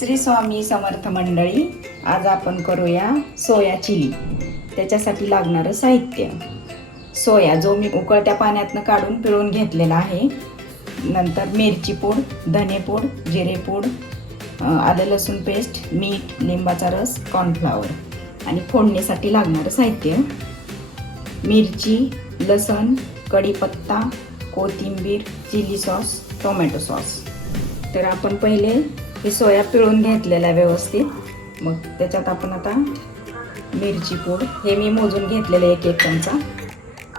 श्री स्वामी समर्थ मंडळी, आज आपण करूया सोया चिली। त्याच्यासाठी लागणारं साहित्य: सोया जो मी उकळत्या पाण्यातनं काढून पिळून घेतलेला आहे, नंतर मिरची पूड, धने पूड, जिरे पूड, आलं लसूण पेस्ट, मीठ, लिंबाचा रस, कॉर्नफ्लॉवर। आणि फोडणीसाठी लागणारं साहित्य: मिरची, लसण, कढीपत्ता, कोथिंबीर, चिली सॉस, टोमॅटो सॉस। तर आपण पहिले हे सोया पिळून घेतलेला व्यवस्थित। मग त्याच्यात आपण आता मिरची पूड, हे मी मोजून घेतलेले 1 चमचा,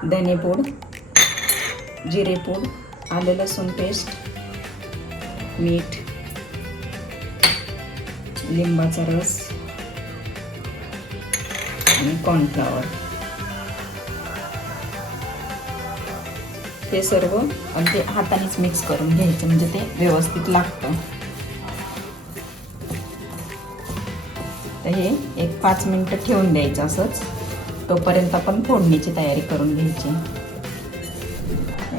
धने पूड, जिरे पूड, आलं लसूण पेस्ट, मीठ, लिंबाचा रस आणि कॉर्नफ्लॉवर, हे सर्व अगदी हातानेच मिक्स करून घ्यायचं, म्हणजे ते व्यवस्थित लागतं। तर हे एक 5 मिनिटं ठेवून द्यायचं असंच, तोपर्यंत आपण फोडणीची तयारी करून घ्यायची।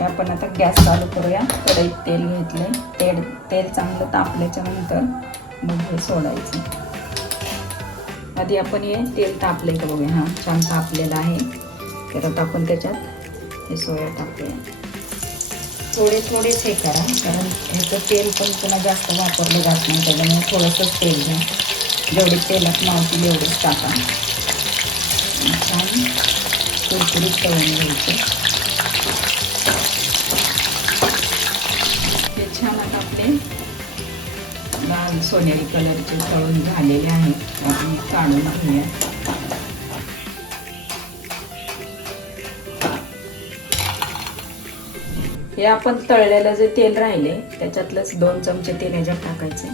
आपण आता गॅस चालू करूया। कढईत तेल घेतले, तेल चांगलं तापल्याच्या नंतर मग हे सोडायचं। आधी आपण हे तेल तापले का बघूया। हां, छान तापलेलं आहे। तर आता आपण त्याच्यात हे सोया टाकूया। थोडेच हे करा, कारण ह्याचं तेल पण पुन्हा जास्त वापरलं जात नाही, त्याच्यामुळे थोडंसंच तेल घ्या। जेवढे तेलात मावतील एवढंच टाका। छान कुरकुरीत तळून घ्यायचे। हे छान आता आपले लाल सोनेरी कलरचे तळून झालेले आहेत, आपण काढून घेऊया। हे आपण तळलेलं जे तेल राहिले त्याच्यातलंच 2 चमचे तेल ह्याच्यात टाकायचे।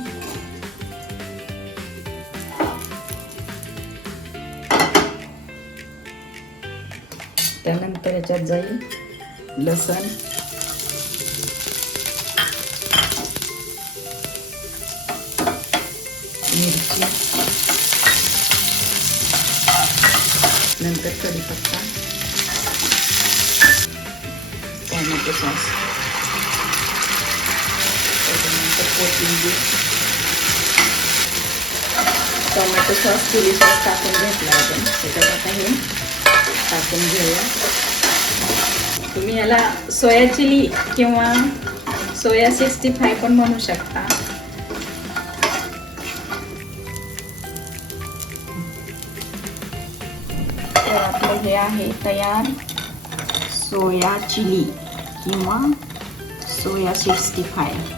त्यानंतर ह्याच्यात जाईल लसण, मिरची, नंतर कढीपत्ता, टोमॅटो सॉस, त्याच्यानंतर कोथिंबीर, टोमॅटो सॉस, चिली सॉस टाकून घेतला आपण। त्याच्यात आता हे टाकून घेऊया। तुम्ही याला सोया चिली किंवा सोया 65 पण म्हणू शकता। तर आपलं हे आहे तयार सोया चिली किंवा सोया 65।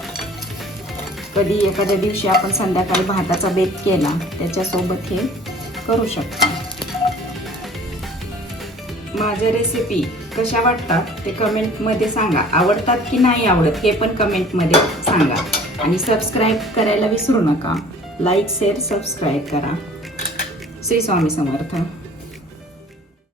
कधी एखाद्या दिवशी आपण संध्याकाळी भाताचा बेत केला त्याच्यासोबत हे करू शकता। माझ्या रेसिपी कशा वाटतात ते कमेंटमध्ये सांगा। आवडतात की नाही आवडत हे पण कमेंटमध्ये सांगा। आणि सबस्क्राईब करायला विसरू नका। लाईक, शेअर, सबस्क्राईब करा। श्री स्वामी समर्थ।